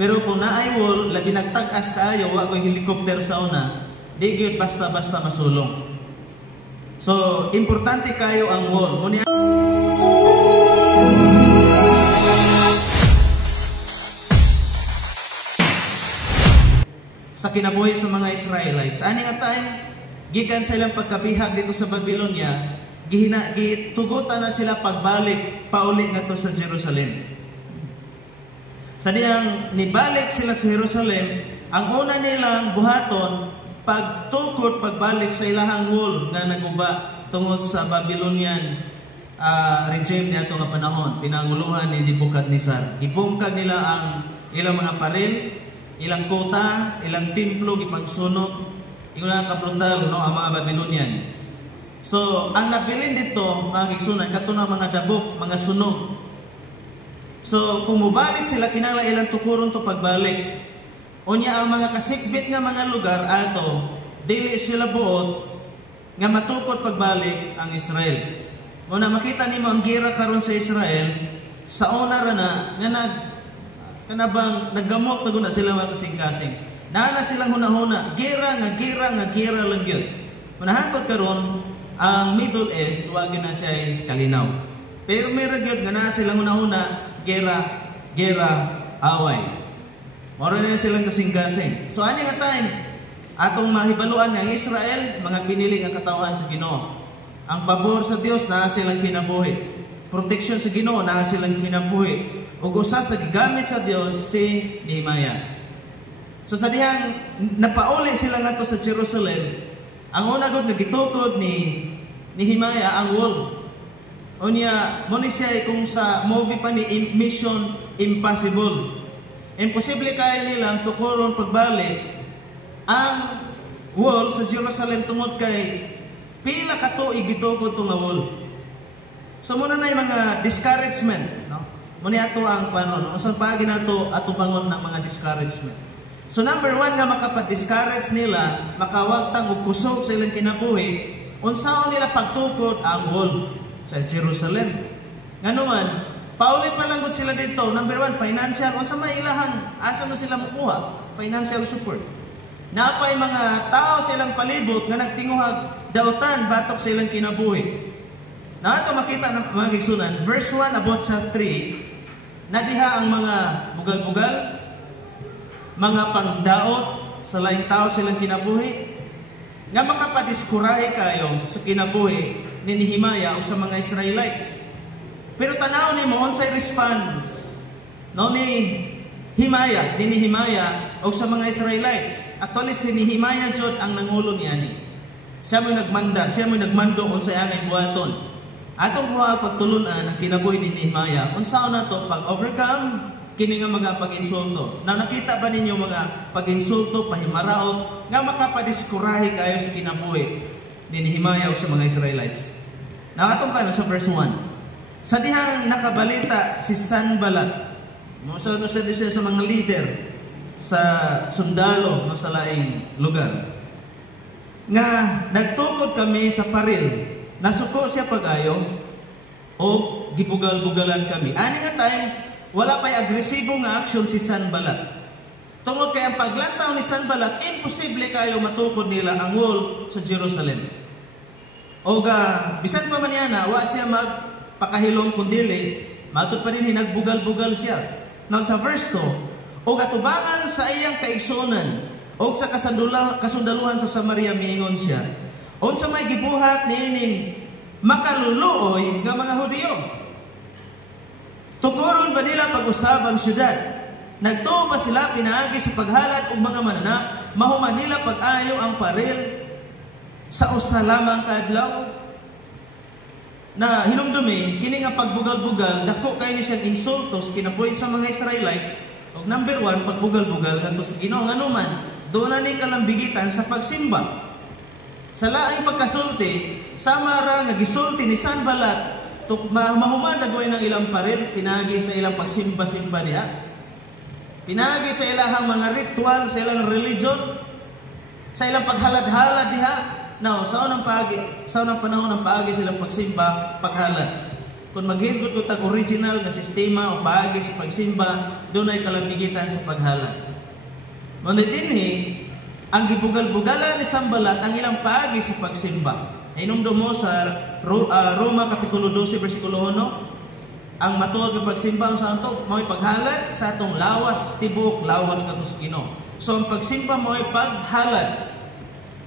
Pero kung naay wall, labi nagtag-as kaayo, wa ko'y helicopter sa una, di gyud basta-basta masulong. So, importante kayo ang wall. Sa kinabuhi sa mga Israelites, ani nga time, gikan sa ilang pagkabihag dito sa Babylonia, gitugutan na sila pagbalik pauli nga to sa Jerusalem. Sa diyang nibalik sila sa Jerusalem, ang una nilang buhaton, pagtukod pagbalik sa ilahang wall nga naguba tungod sa Babylonian regime niya nga panahon, pinanguluhan ni Nebuchadnezzar. Gibungkag nila ang ilang mga paril, ilang kota, ilang templo, gipagsunog, yung nakabrutal, no, ang mga Babylonians. So, ang nabilin dito, mga kigsunan, kato na mga dabok, mga sunog. So, kung mubalik sila, kinala ilang tukuron to pagbalik. Unya ang mga kasikbit nga mga lugar, ato, dili sila buot, nga matukod pagbalik ang Israel. Muna makita nimo ang gira karon sa Israel, sa una ra na, nga kanabang naggamot na guna sila mga kasing-kasing. Naana silang hunahuna, gira lang yun. Manahatod karon ang Middle East, wag na siya kalinaw. Pero meron yun, nga na silang hunahuna, gira, away. Moro na silang kasing-kasing. So, ano nga time? Atong mahibaluan ng Israel, mga pinili nga katawan sa Ginoo. Ang pabor sa Dios, naa silang kinabuhi. Protection sa Ginoo, naa silang kinabuhi. Ug usa sa gigamit sa Dios si Nehemiah. So sa dihang napauli sila ngadto sa Jerusalem, ang una gud nagitukod ni Nehemiah ang wall. Unya mo ni siya kung sa movie pa ni Mission Impossible. Imposible kaya nilang tukuron pagbalik ang wall sa Jerusalem tungod kay pila ka tuig gitukod tong wall. So muna na yung mga discouragement, no? Muna ato ang panon, usan paagi nato ato pangon ng mga discouragement. So number one nga makapag-discourage nila, makawagtang og kusog sa ilang kinabuhi, unsaon nila pagtukod ang wall sa Jerusalem. Nganuman, pauli pa lang gud sila dito. Number one, financial, unsa may ilahang asa no sila makuha? Financial support. Napay mga tao silang palibot nga nagtinguhag dautan batok sa ilang kinabuhi. Na ato makita ng mga gigsunan, verse 1 about sa 3, nadiha ang mga bugal-bugal, mga pangdaot sa laing tao silang kinabuhi, nga makapadiskurahe kayo sa kinabuhi ni Nehemiah o sa mga Israelites. Pero tanaw ni mo, unsay response no ni Nehemiah o sa mga Israelites. Actually, si Nehemiah jud ang nangulo niani. Siya mo nagmandar, siya mo nagmando unsay angay buhaton. Atong mga pagtulunan ang kinabuhi ni Nehemiah, unsaon na to pag-overcome kini nga mga pag-insulto. Na nakita ba ninyo mga pag-insulto, pahimaraot, nga makapadiskurahe kayo sa kinabuhi ni Nehemiah o sa mga Israelites? Na atong kano sa verse 1. Sa dihang nakabalita si Sanballat, sa mga leader sa sundalo no, sa laing lugar, nga nagtukod kami sa paril, nasuko siya pagayo o gibugal-bugalan kami. Ani nga time, wala pa'y agresibo nga aksyon si Sanballat. Tungod kay ang paglantaw ni Sanballat, imposible kayo matukod nila ang wall sa Jerusalem. O bisan pa man yana, wa siya magpakahilong kundili, matod pa rin nagbugal-bugal siya. Now sa verse 2, o atubangan sa iyang kaigsunan, o sa kasundaluhan sa Samaria miingon siya, unsa may gibuhat niining makaluluoy nga mga Hudiyo. Tukuron ba nila pag-usab ang syudad? Nagtuo ba sila pinaagi sa paghalad og mga mananap? Mahuman nila pag-ayo ang paril sa usa lamang kadlaw? Na hinumdumi, kini nga pagbugal-bugal, dako kay ni siyang insultos kinabuhi sa mga Israelites. Og number 1, pagbugal-bugal ngadto sa Ginoo nganuman, doon na ni kalambigitan sa pagsimba. Sa laing pagkasulti, sama ra nga gisulti ni Sanballat, mahuman dagway ng ilang paril, pinagi sa ilang pagsimba-simba diha. Pinagi sa ilahang mga ritual, sa ilang religion, sa ilang paghalad-halad diha. Now, sa unang panahon ng paagi silang pagsimba, paghalad. Kung maghisgot ko tag original nga sistema o paagi sa pagsimba, doon ay kalambigitan sa paghalad. Ngunit dinhi, ang gibugal-bugalan ni Sanballat ang ilang paagi sa pagsimba. Inumdum mo sa Roma Kapitulo 12, versikulo 1, ang matuod ng pagsimba sa ato, mo'y paghalad sa atong lawas, tibok, lawas nga tos Ginoo. So ang pagsimba mo'y paghalad.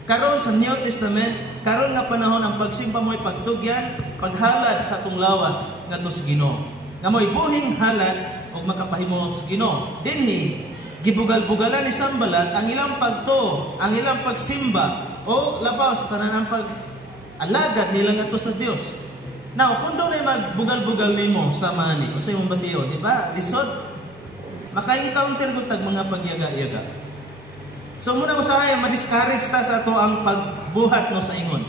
Karon sa New Testament, karon nga panahon ang pagsimba mo'y pagtugyan, paghalad sa atong lawas nga tos Ginoo. Nga mo'y buhing halad o makapahimo sa Ginoo. Dinhi, gibugal-bugalan ni Sanballat ang ilang pagtuo, ang ilang pagsimba o labaw sa tanan ang pag-alagad nila ngadto sa Dios. Now, kung doon ay magbugal-bugal nimo sa mani, o sa imong batiyo, di ba? Lisod, maka-encounter ko tag mga pagyaga-yaga. So muna usahay, ma-discourage ta sa ato ang pagbuhat no sa ingon.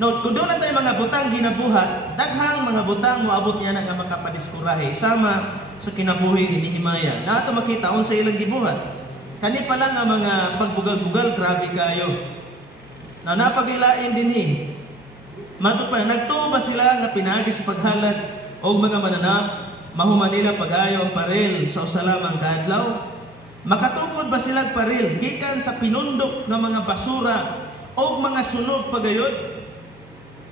No, kung doon na tayo mga butang ginabuhat, daghang mga butang moabot niya na nga makapadiskurahe sama sa kinabuhi ni Nehemia. Na ato makita unsa ilang gibuhat. Kani pala nga mga pagbugal-bugal, grabe kayo. Na napagilain dinhi. Mato pa, nagtuo ba sila nga pinagi sa paghalad o mga mananap, mahuman nila pag-ayo ang parel sa usalamang kaadlaw? Makatukod ba sila paril gikan sa pinundok ng mga basura o mga sunog pagayod?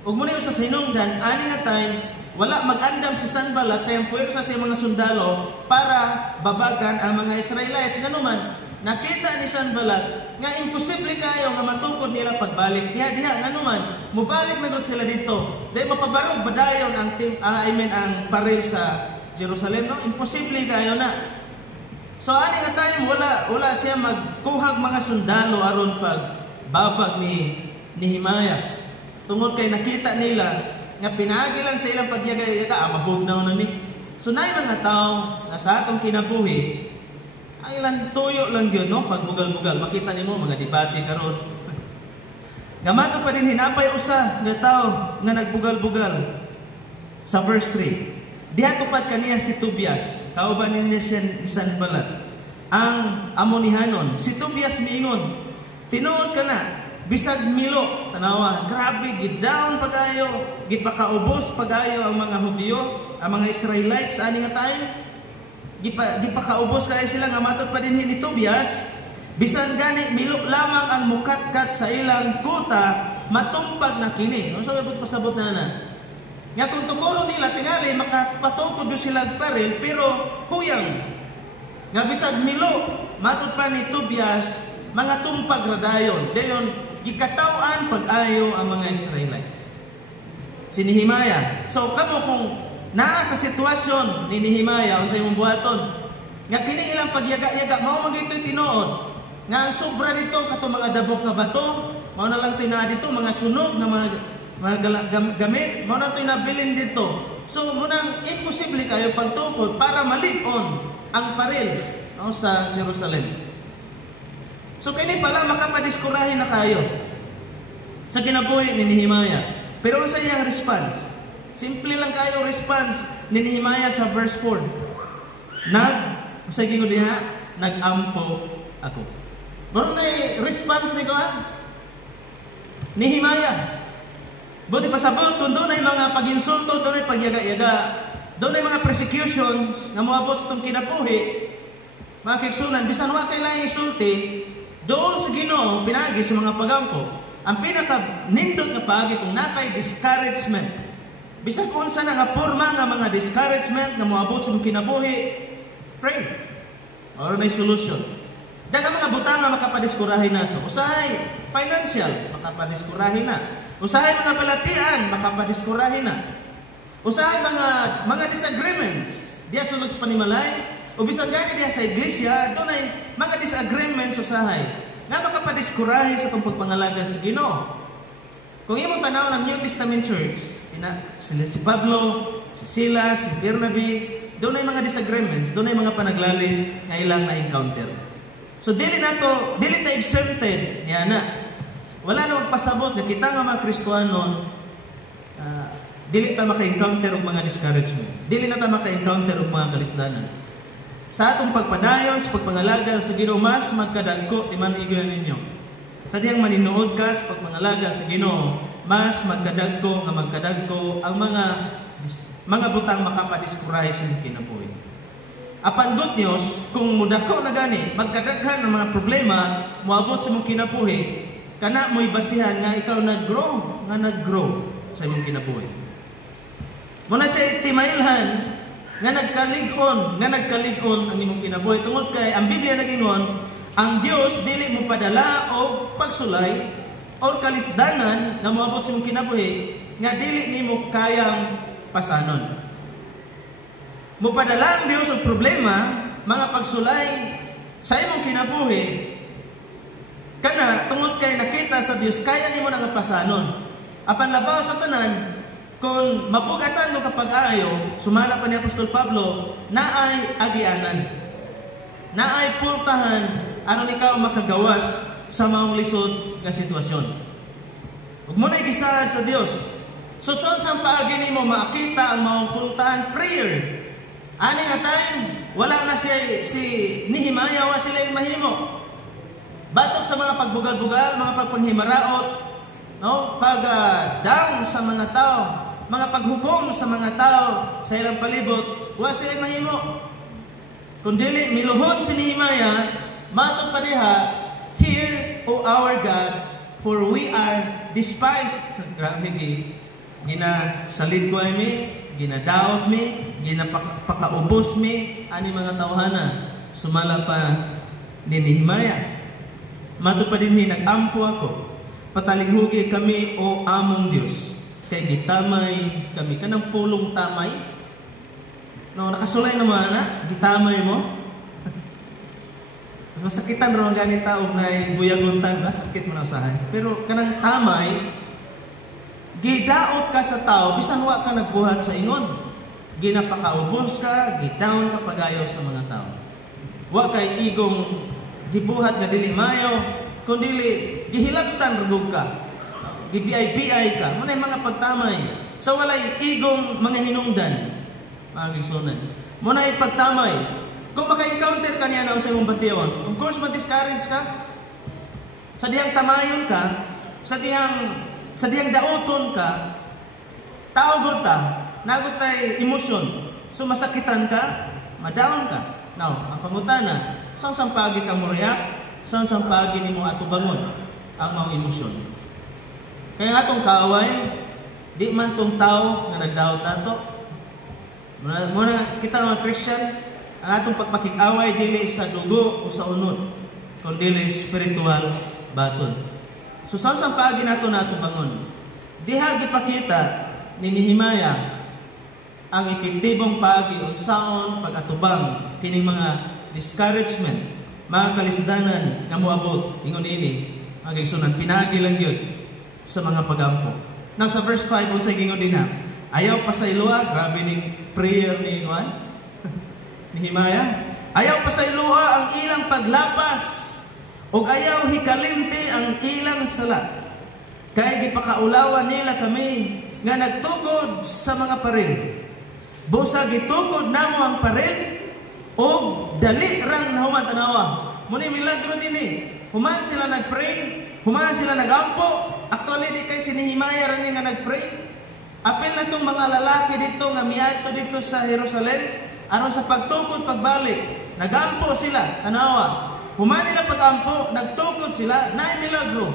Ug muna sa sinungdan, ani nga time, wala mag-andam si Sanballat sa iyang puwersa sa mga sundalo para babagan ang mga Israelites. Ganuman, nakita ni Sanballat nga imposible kayo nga matukod nila pagbalik. Diha, ganuman, mubalik na doon sila dito. Dahil mapabarog badayon ang ang paril sa Jerusalem. No? Imposible kayo na. So ani nga time wala siya magkuhag mga sundalo aron pag babag ni Nehemia. Tungod kay nakita nila nga pinaagi lang sa ilang pagyaga-yaga, mabugnaw na ni. So nay mga tao nga sa atong kinabuhi, ang ilang tuyo lang gyud no pagbugal-bugal. Makita nimo mga debate karon. Gamato pa din hinapay usa nga tao nga nagbugal-bugal sa verse 3. Diha tupad kaniya si Tobias, kauban niya siya ni Sanballat, ang Amonihanon. Si Tobias miingon, tinuod ka na, bisag milo, tanawa, grabe, gidown pag-ayo, gipakaubos pag-ayo ang mga Hudiyo, ang mga Israelites, ani nga time, gipakaubos kayo sila, nga matod pa din ni Tobias, bisan gani, milo lamang ang mukatkat sa ilang kuta, matumpag na kini. Ano sabi po pasabot na na? Nga kung tukuro nila, tingali, makapatukod doon sila paril, pero kuyang. Nga bisag milo, matod pa ni Tobias, mga tumpag radayon. Dayon, ikatawan pag-ayo ang mga Israelites. Si Nehemia. So, kamo kung naa sa sitwasyon ni Nehemia, unsay imong buhaton, nga kini ilang pagyaga-yaga, mao man dito'y tinuod. Nga ang sobra dito, kato mga dabok nga bato, mao na lang ito dito, mga sunog na mga gamit, mo na ito'y nabilin dito. So, munang imposible kayo pagtukod para malig-on ang paril no, sa Jerusalem. So, kini pala makapadiskurahin na kayo sa kinabuhi ni Nehemia. Pero ang sa iyang response, simple lang kayo response ni Nehemia sa verse 4. Masay ko diha, nag-ampo ako. Baru na response ni ko Nehemia. Buti pasabot, kung doon ay mga pag-insulto, doon ay pagyaga-yaga, doon ay mga persecutions na moabot sa itong kinabuhi, mga kiksunan, bisan wa kailangan isulti, doon sa Ginoo, pinagi sa mga pagampo. Ang pinaka-nindot na pagi kung nakay discouragement. Bisan kung sa nga porma nga mga discouragement na moabot sa itong kinabuhi, pray. Or may solution. Daga mga butang nga makapadiskurahin na ito. Usahay, financial, makapadiskurahin na. Usahay mga balatian, makapadiskurahin na. Usahay mga disagreements, diya sulod sa panimalay, o bisan gani diya sa iglesia, doon ay mga disagreements usahay, nga makapadiskurahin sa itong pagpangalaga sa Ginoo. Kung imong tanaw ng New Testament Church, si Pablo, si Silas, si Bernabe, doon ay mga disagreements, doon ay mga panaglalis nga ilang na-encounter. So dili ta exempted niya na. Wala namang pasabot na kita nga mga Kristohanon, dili ta maka-encounter og mga discouragement. Dili na ta maka-encounter og mga kalisdanan. Sa atong pagpadayon, sa pagpangalaga sa Ginoo, mas magkadagko timan iglan ninyo. Sa diyang maninuod ka sa pagpangalaga sa Ginoo, mas magkadagko ang mga mga butang makapadiskuray sa imong kinabuhi. Apan good news, kung mudako na gani, magkadaghan ng mga problema, moabot sa imong kinabuhi, kana mo'y basihan nga ikaw nag-grow sa imong kinabuhi. Muna siya timailhan, nga nagkaligon ang imong kinabuhi. Tungod kay, ang Biblia nagingon, ang Dios dili mo padala o pagsulay o kalisdanan na moabot sa imong kinabuhi, nga dili nimo kayang pasanon. Mupadala ang Dios og problema, mga pagsulay sa imong kinabuhi, kana tungod kay nakita sa Dios kaya nimo nga pasanon. Apan labaw sa tanan, kung mapugatan mo kapag ayo, sumala pa ni Apostol Pablo, naay agianan, naay pultahan, aron ikaw makagawas sa maong lisod nga sitwasyon. Ug mo na igisahan sa Dios. So sa paagi nimo makita ang maong pultahan, prayer. Ani nga time, wala na si Nehemiah, wa sila yung mahimo. Batok sa mga pagbugal-bugal, mga pagpanghimaraot, no? Down sa mga tao, mga paghukom sa mga tao sa ilang palibot, wa sila mahimo. Kung dili miluhod si Nehemiah, matod pa diha, "Hear, O our God, for we are despised." Grabe ginasalid ko mi, ginadaot mi, ginapakaubos mi ani mga tawhana. Sumala pa ni Nehemiah. Matod pa dinhi, "Nag-ampo ako. Patalinghugi kami, O among Dios. Kay gitamay kami." Kanang pulong tamay. No, nakasulay naman na, gitamay mo. Masakitan ro gani taog na buyaguntan, sakit man usahay. Pero kanang tamay, gidaot ka sa tao bisan wa ka nagbuhat sa ingon. Ginapakaubos ka, gidown ka pagayo sa mga tao. Wa kay igong gibuhat nga dili mayo, kundi gihilabtan rugog ka. Gibiay-biay ka. Munay mga pagtamay. Sa walay igong mga hinungdan, mga gigsunan. Munay pagtamay. Kung maka-encounter ka niya na sa imong batiyon, of course, ma-discourage ka. Sa diyang tamayon ka, sa diyang daoton ka, taogot ta, nagot tay emosyon. So, masakitan ka, ma-down ka. Now, ang pangutana, saan pagi ka mo react, saan pagi ni mo atubangon ang mga emosyon. Kaya nga itong kaaway, di man itong tao na nagdaot nato. Muna kita mga Christian, ang atong pagpakik-away dili sa dugo o sa unod, kundi dili spiritual baton. So saan paagi nato bangon? Diha gipakita ni Nehemiah ang epektibong paagi unsaon pag-atubang kining mga discouragement, mga kalisdanan nga moabot ingon ini, mga igsunan, pinagi lang gyud sa mga pagampo. Nang sa verse 5 unsay gingon dinha? Ayaw pasayloa, grabe ning prayer ni Nehemiah. Ayaw pasayloa ang ilang paglapas, ug ayaw hikalimti ang ilang sala. Kay gipakaulawan nila kami nga nagtukod sa mga paril. Busa gitukod namo ang paril, ug dali rang nahuman tanawa. Muni milagro dinhi. Human sila nagpray, human sila nagampo. Actually di kay si Nehemiah rin nga nagpray. Apil na itong mga lalaki dito nga miadto dito sa Jerusalem aron sa pagtukod pagbalik. Nagampo sila, tanawa. Human nila pagampo, nagtukod sila, naay milagro.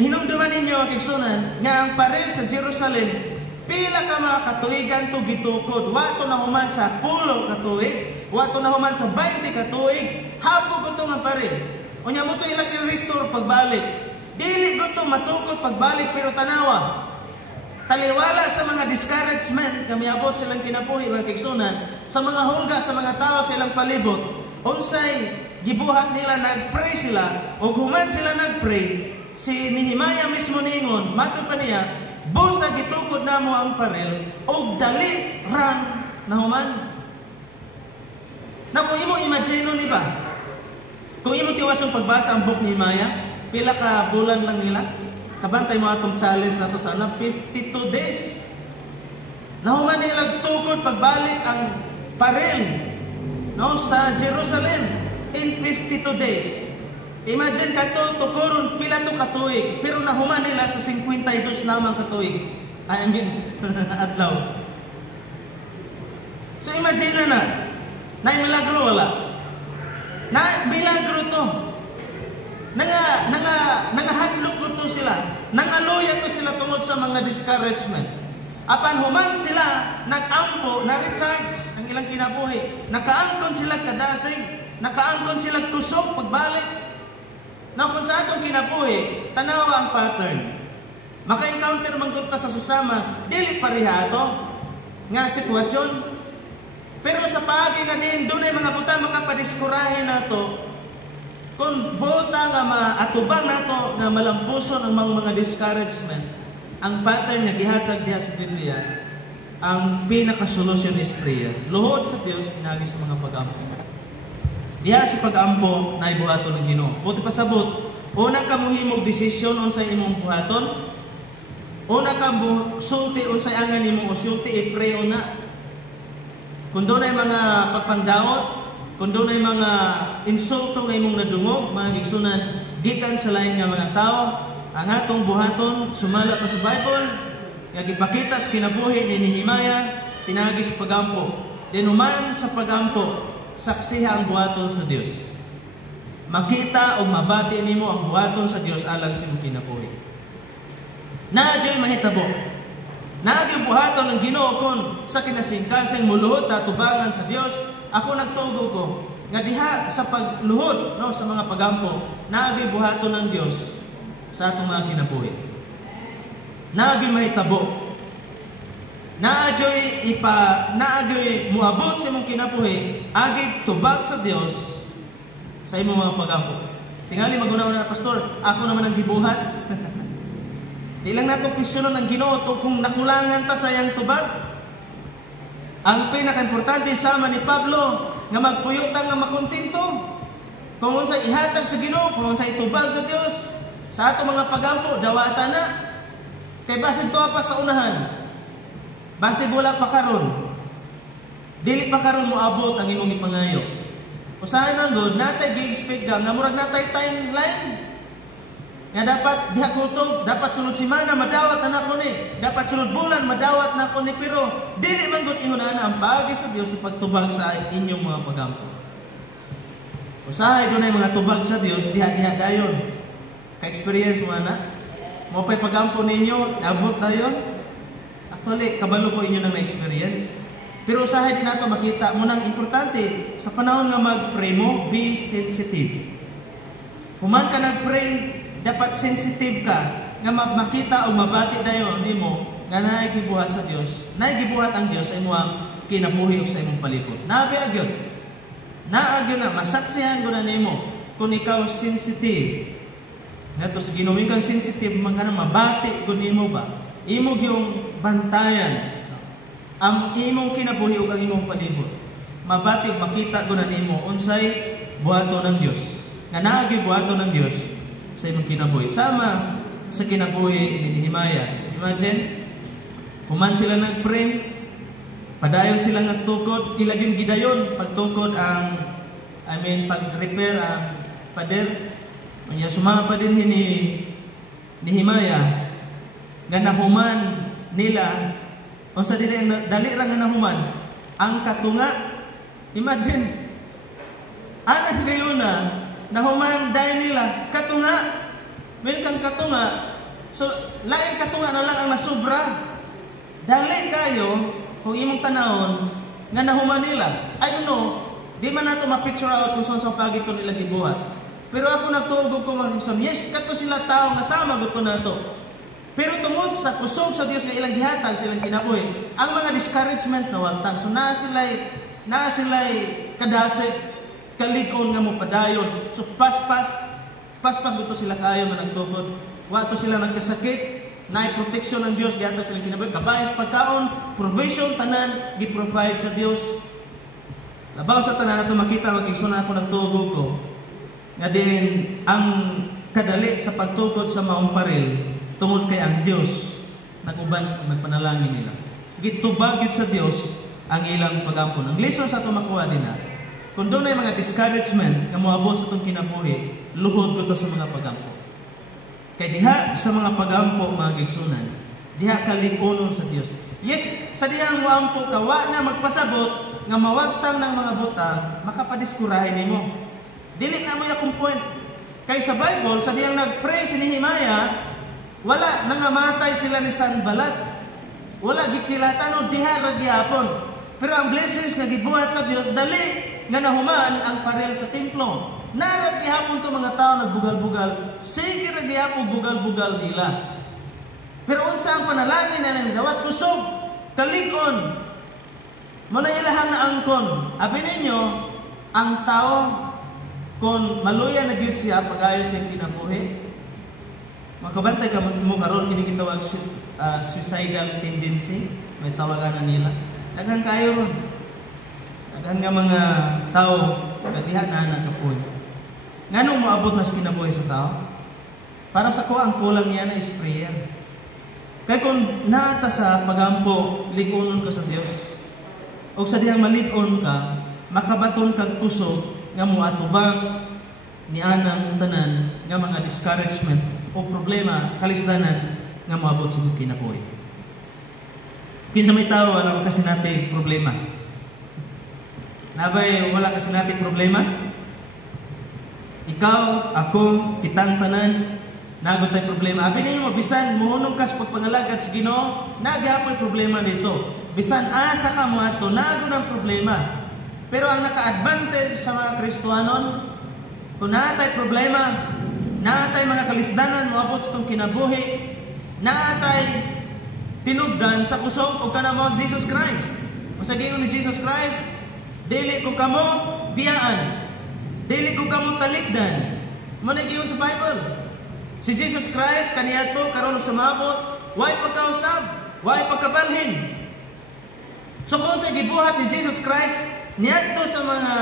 Hinumduman ninyo, kigsunan, nga ang paril sa Jerusalem, pila ka mga katuigan to gitukod. Wato na human sa 10 katuig, wato na human sa 20 katuig, hapog ito nga paril. Unya mo ito ilang i-restore pagbalik. Dili ko ito matukod pagbalik, pero tanawa. Taliwala sa mga discouragement na miabot silang kinabuhi, mga kigsunan, sa mga hulga, sa mga tao sa ilang palibot, unsay gibuhat nila, nagpray sila, o human sila nagpray, si Nehemiah mismo ningon, matod pa niya, busa gitukod namo ang paril, o dali rang nahuman. Na kung imo imagine ni ba? Kung imo tiwasong pagbasa ang book ni Nehemiah, pila ka bulan lang nila? Kabantay mo atong challenge na to sana, 52 days. Nahuman nila tukod pagbalik ang paril, no, sa Jerusalem in 52 days. Imagine kato tukuron pila to katuig, pero nahuman nila sa 52 lamang katuig I mean, adlaw. So imagine na, milagro wala. Milagro to. Nangahadlok ko to sila. Nangaluya to sila tungod sa mga discouragement. Apan human sila, nag-ampo, na-recharge ang ilang kinabuhi. Nakaangkon sila kadasig. Nakaangkon sila kusog pagbalik. Na kung sa atong kinabuhi, tanawa ang pattern. Maka-encounter man ta sa susama, dili pareha ato nga sitwasyon. Pero sa paagi nga din, doon ay mga buta makapadiskurahin nato. Kung buta nga maatubang nato nga malampuson ang mga discouragement, ang pattern nga gihatag diha sa Biblia, ang pinakasolusyon is prayer. Luhod sa Dios pinagi sa mga pag-ampo. Diha sa pag-ampo na ibuhaton ng Ginoo. Buti pasabot, una ka mohimog desisyon unsay imong buhaton. Una ka sulti unsay angan imong usulti, i-pray una. Kung doon ay mga pagpangdaot, kung doon ay mga insulto nga imong nadungog, mga gigsunan, gikan sa lain nga mga tao, ang atong buhaton, sumala pa sa Bible, nga gipakita sa kinabuhi ni Nehemiah, pinagi sa pagampo. Dinuman sa pagampo, saksiha ang buhaton sa Dios. Makita o mabati nimo ang buhaton sa Dios alang sa imong kinabuhi. Naadyo'y mahitabo. Naadyo'y buhaton ng Ginoo kon sa kinasingkasing muluhod tatubangan sa Dios. Ako nagtugo ko nga diha sa pagluhod no sa mga pagampo, naadyo'y buhaton ng Dios sa atong mga kinabuhi. Naadyo'y mahitabo. Naadyo'y muabot sa imong kinabuhi, agig tubag sa Dios sa imong mga pagampo. Tingali maguna-una na, pastor, ako naman ang gibuhat. Di lang nato questionon ang Ginoo kung nakulangan ta sa iyang tubag. Ang pinaka-importante sama ni Pablo nga magpuyutan nga makontento. Kung unsay ihatag sa Ginoo, kung unsay itubag sa Dios, sa ato mga pagampo dawata na. Kay basig tuwa pa sa unahan. Basig wala pa karon. Dili pa karon moabot ang imong ipangayo. Usahay na god natay gi-expect nga murag natay timeline. Nga dapat diha kutob, dapat sunod semana madawat na ko ni, dapat sunod bulan madawat na ko ni, pero dili man gud ingon ana ang paagi sa Dios sa pagtubag sa inyong mga pagampo. Usahay dunay mga tubag sa Dios diha dayon. Ka-experience mo ana? Mo pay pagampo ninyo, abot dayon. Actually, kabalo ko inyo nang na-experience. Pero usahay din nato makita mo nang importante sa panahon nga mag-pray mo, be sensitive. Human ka nag-pray, dapat sensitive ka nga makita o mabati dayon nimo nga naay gibuhat sa Dios. Naay gibuhat ang Dios sa imong kinabuhi o sa imong palibot. Naagyon na masaksihan ko na nimo kung ikaw sensitive. Ngadto sa Ginoo kang sensitive man ka na mabati kun nimo ba. Imo gyung bantayan ang imong kinabuhi o ang imong palibot. Mabati makita ko na nimo unsay buhaton ng Dios. Nga naagi buhaton ng Dios sa imong kinabuhi. Sama sa kinabuhi ni Nehemiah. Imagine, kuman sila nag-pray, padayon sila nga tukod, ilagim gidayon, pagtukod ang, pag-repair ang pader. Kanya sumama pa din ni Nehemiah, nga nahuman nila, o sa dali ra nga nahuman, ang katunga. Imagine, anak gayon nahuman dahil nila, katunga. May kang katunga. So, laing katunga na lang ang nasubra. Dali kayo, kung imong tanawon, nga nahuman nila. I don't know, di man nato ma-picture out kung saan sa pagito nila gibuhat. Pero ako nagtuog ko mag-reason, yes, kato sila tao nga sama gusto na to. Pero tungod sa kusog sa Dios nga ilang gihatag silang kinabuhi, ang mga discouragement na wagtang. So, na sila'y kadasig, kalig-on nga mo padayon. So paspas gusto sila kayo nga nagtukod. Wato sila nagkasakit, naay proteksyon ng Dios gihatag silang kinabuhi. Kabayas pagkaon, provision tanan gi-provide sa Dios. Labaw sa tanan nato makita magigsunan ako nagtugog ko. Nga din ang kadali sa pagtukod sa maong paril tungod kay ang Dios naguban nagpanalangin nila. Gitubagit sa Dios ang ilang pagampon. Ang lesson sa ato makuha din kung doon ay mga discouragement na moabot sa itong kinabuhi, luhod ko ito sa mga pagampo. Kaya diha sa mga pagampo, mga gigsunan, Diha ka likonon sa Dios. Yes, sa diyang wampo ka, wa na magpasabot, nga mawagtang ng mga butang, makapadiskurahin nimo. Dili na mo yakong point. Kay sa Bible, sa diyang nag-pray si Nehemiah, wala nangamatay sila ni Sanballat. Wala gikilatan o diha ra gyapon. Pero ang blessings nga gibuhat sa Dios, dali nga nahuman ang parel sa templo. Nara gyapon to mga tao nagbugal-bugal. Sige ra gyapon bugal-bugal nila. Pero unsa ang panalangin na nang dawat kusog, kalig-on, mo na ilahang na angkon. Abi ninyo, ang tao, kung maluya na gyud siya, pag-ayo siyang kinabuhi, makabantay ka mo karon kini gitawag suicidal tendency, may tawagan na nila. Daghang kayo ron. Daghang nga mga tao, kadiha na nakapuy. Nganong moabot na sa kinabuhi sa tao? Para sa ko, ang kulang niya na is prayer. Kaya kung naata sa pagampo, likonon ka sa Dios. O sa diyang malikon ka, makabaton kag kusog nga moatubang ni anang tanan nga mga discouragement o problema, kalisdanan nga moabot sa kinabuhi. Kinsa may tao wala kasi natin problema. Nabay wala kasi natin problema? Ikaw, ako, kitang tanan, nagot tayo problema. Abi ninyo, bisan muhunong ka sa pagpangalagad sa Ginoo, nagapoy problema dito. Bisan asa ka mo ato, nago ng problema. Pero ang naka-advantage sa mga Kristohanon, kung naatay problema, naatay mga kalisdanan, moabot sa itong kinabuhi, naatay tinubdan sa kusog o kanamo Jesus Christ. Kung sa gingon ni Jesus Christ, dili ko kamo biyaan, dili ko kamo talikdan. Mo na gingon sa Bible. Si Jesus Christ, kaniadto karon sumabot, way pagkausab, way pagkabalhin. So kung sa gibuhat ni Jesus Christ, niadto sa mga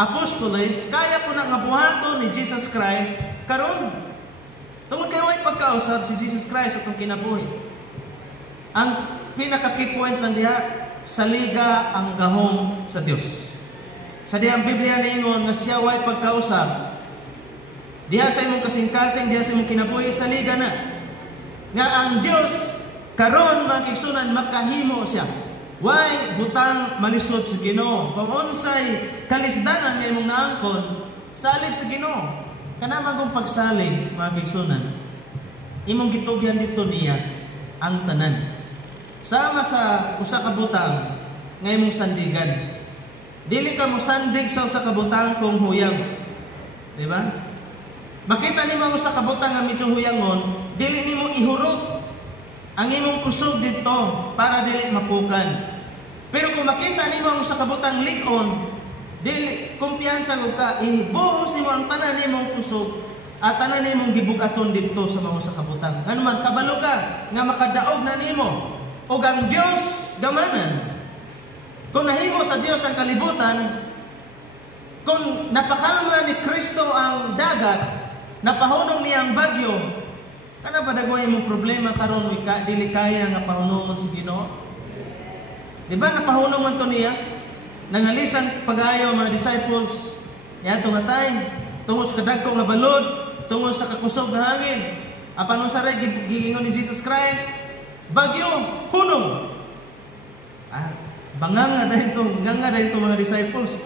apostoles, kaya po nang abuhaton ni Jesus Christ karon. Tungod kay way pagkausab si Jesus Christ atong kinabuhi. Ang pinaka-key point lang diha, saliga ang gahom sa Dios. Sa diyang Biblia niingon nga siya way pagkausab, diha sa imong kasing-kasing, diha sa imong kinabuhi, saliga na. Nga ang Dios karon makigsunan makahimo siya. Way butang malisod sa Ginoo. Kung unsay kalisdanan nga imong naangkon, salig sa Ginoo. Kana magong pagsalig makigsunan, imong gitugyan dito niya ang tanan. Sama sa usa ka butang nga imong sandigan. Dili ka mo sandig sa usa ka butang kung huyang. Di ba? Makita nimo ang usa ka butang nga medyo huyangon, dili nimo ihurot ang imong kusog dito para dili mapukan. Pero kung makita nimo ang usa ka butang likon, dili kumpiyansa ka, ibuhos nimo ang tanan nimong kusog at tanan nimong gibugaton dito sa mga usa ka butang. Ngano man kabalo ka nga makadaog na nimo ug ang Dios gamanan. Kung nahimo sa Dios ang kalibutan, kung napakalma ni Kristo ang dagat, napahunong niya ang bagyo, kana padagway mong problema karon dili kaya nga pahunongon sa Ginoo. Di ba napahunong man to niya? Nangalisan pag-ayo mga disciples. Yan nga time, tungod sa kadagko nga balod, tungod sa kakusog nga hangin. Apan sa ray gigingon ni Jesus Christ, bagyo, hunong. Banganga dahil itong mga disciples.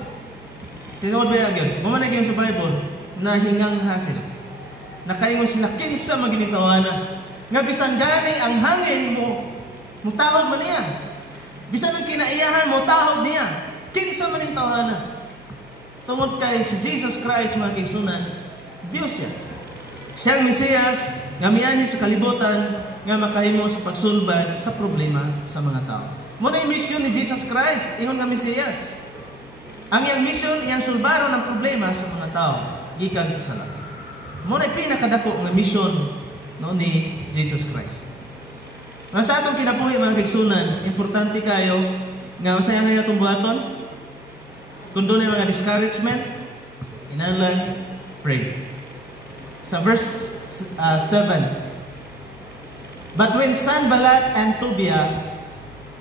Tinuod ba yan? Mamanag yun sa Bible, na hingang hasil. Nakaingon sila, kinsa maginitawana. Nga bisan gani ang hangin mo, mutahod man niya. Bisan ang kinaiyahan mo, tahod niya. Kinsa manintawana. Tungod kay si Jesus Christ mga kigsunan, Diyos yan. Siyang Mesiyas, nga mianhi sa kalibutan, nga makahimo sa pagsulbad sa problema sa mga tao. Muna yung mission ni Jesus Christ, ingon nga Mesiyas. Ang iyang mission, iyang sulbaro ng problema sa mga tao, gikan sa sala. Muna yung pinakadako nga mission ni Jesus Christ. Nga sa atong kinabuhi mga kigsunan, importante kayo nga usaya nga itong buhaton, kung doon ay mga discouragement, inalan, pray. Sa verse 7, but when Sanballat and Tobiah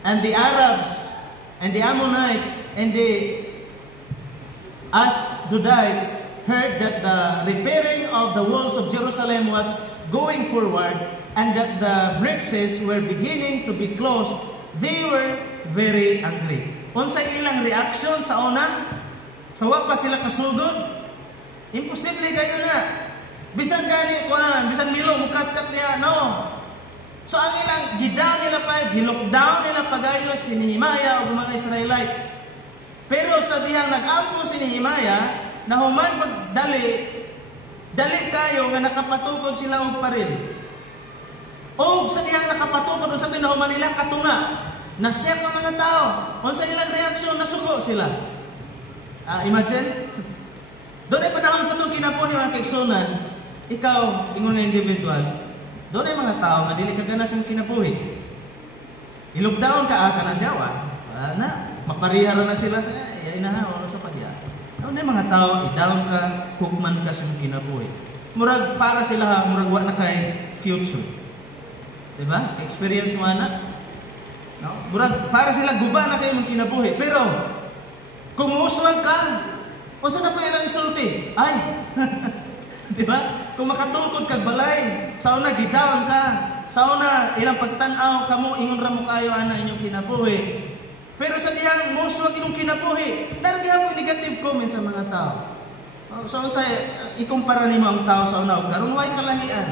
and the Arabs and the Ammonites and the Asdodites heard that the repairing of the walls of Jerusalem was going forward, and that the breaches were beginning to be closed, they were very angry. Unsay ilang reaction sa una? Sawa pa sila kasugod? Imposible kayo na. Bisan gani kuan, bisan milo mukat-kat niya, no. So ang ilang gidown nila pa, gilockdown nila pagayo si Nehemiah ug mga Israelites. Pero sa diyang nag-ampo si Nehemiah, na human pagdali, dali kayo nga nakapatukod sila og paril. O sa diyang nakapatukod sa tinahuman nila katunga, nasyak ang mga tao. Unsa ilang reaksyon, nasuko sila. Imagine, doon ay panahon sa itong kinabuhi mga kaigsunan, ikaw, ingon nga individual, doon ay mga tao, madili ka ganas ang kinabuhi. I-lockdown ka, ka na siya, maparihara na sila sa, inahaw, sa pagya. Doon ay mga tao, i-down ka, hukman ka sa kinabuhi. Murag, para sila, murag wa na kay future. Diba? Experience mo anak. No? Murag, para sila, guba na kayo mong kinabuhi. Pero, kung muswag ka, unsa na pa ilang isulti? Ay! Diba? Kung makatukod kag balay, sa una gidown ka, sa una ilang pagtanaw kamo ingon ra mo kayo ana inyong kinabuhi. Pero sa diyang muswag imong kinabuhi, naragyan mo negative comments sa mga tao. So unsa ikumpara nimo ang tao sa una ug karon way kalahian.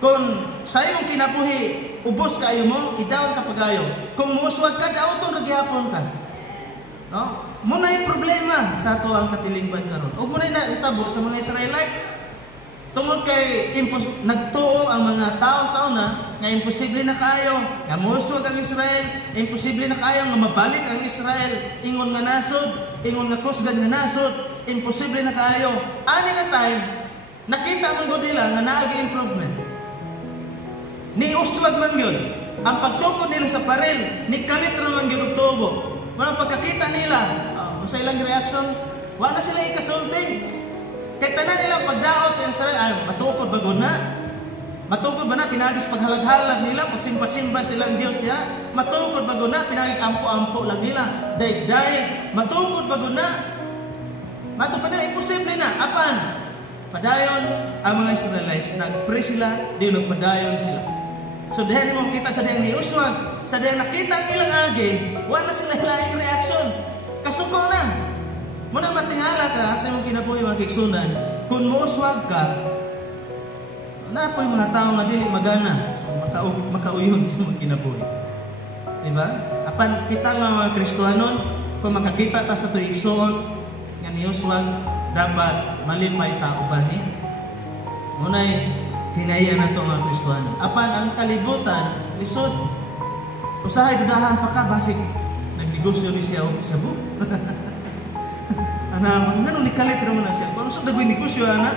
Kung sa imong kinabuhi ubos kayo mo, i-down ka pagayo. Kung muswag ka, daoton ra gyapon ka. No? Muna'y problema sa ato ang katilingban karon. Ug muna'y naitabo sa mga Israelites. Tungod kay nagtuo ang mga tao sa una nga imposible na kayo nga muswag ang Israel, imposible na kayo nga mabalik ang Israel ingon nga nasod, ingon nga kusgan nga nasod, imposible na kayo. Ani nga time nakita man gud nila nga naagi improvement. Ni uswag man gyud ang pagtukod nila sa parel, ni kalit ra man gyud og tubo. Mga pagkakita nila, sa ilang reaction, wala na sila ikasulti. Kaya tanan nilang pagdaot sa Israel, ay, matukod ba na? Matukod ba na? Pinagis paghalag-halag nila, pagsimba-simba silang Diyos niya. Matukod ba na? Pinagis ampo-ampo lang nila. Daig-daig. Matukod ba na? Mato pa nila, imposible na. Apan? Padayon ang mga Israelites, nag-pray sila, di nagpadayon sila. So dahil mo kita sa diyang niuswag, sa diyang nakita ang ilang agi, wala sila hilaing reaction. Kasuko na. Muna matingala ka sa iyong kinabuhi mga kiksunan, kung muswag ka, na po yung mga tao madili magana, makauyon sa mga kinabuhi. Diba? Apan kita nga mga Kristohanon, kung makakita ta sa ito igsoon, nga niuswag, dapat malipay tao ba ni? Muna'y kinaya na ito mga Kristohanon. Apan ang kalibutan, lisod, usahay dudahan pa ka, basig nagnegosyo ni siya sa buok. Anak, ganun ni kalit ra mo na siya. Kung sa dagoy negosyo anak,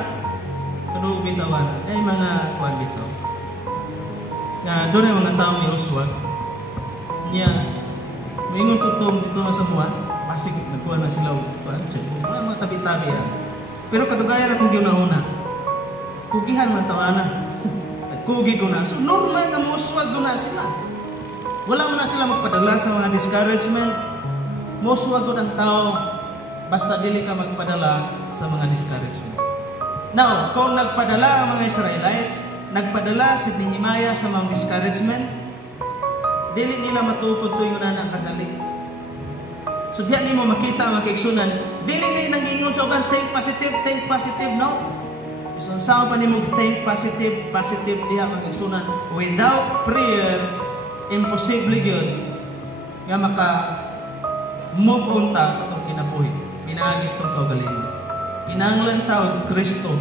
kano bitawan. Ay mga kuan bitaw. Nga doon ay mga tao ni uswag. Nya, moingon ko tong dito sa buwan, basig nagkuha na sila kuan sa mga tabi-tabi. Pero kadugayan akong ginahuna. Kugihan man tawana. Kugi ko na. So normal na muswag na sila. Wala mo na sila magpadala sa mga discouragement. Muswag ko ng tao basta dili ka magpadala sa mga discouragement. Now, kung nagpadala ang mga Israelites, nagpadala si Nehemiah sa mga discouragement, dili nila matukod to yung kadali. So diyan mo makita ang makiksunan, dili nila nag-ingon sa uban, think positive, no? So saan pa nimo think positive diha makiksunan. Without prayer, imposible yun nga maka move on ta sa itong kinabuhi. Pinagis itong kaugalingon. Kinahanglan tawag Kristo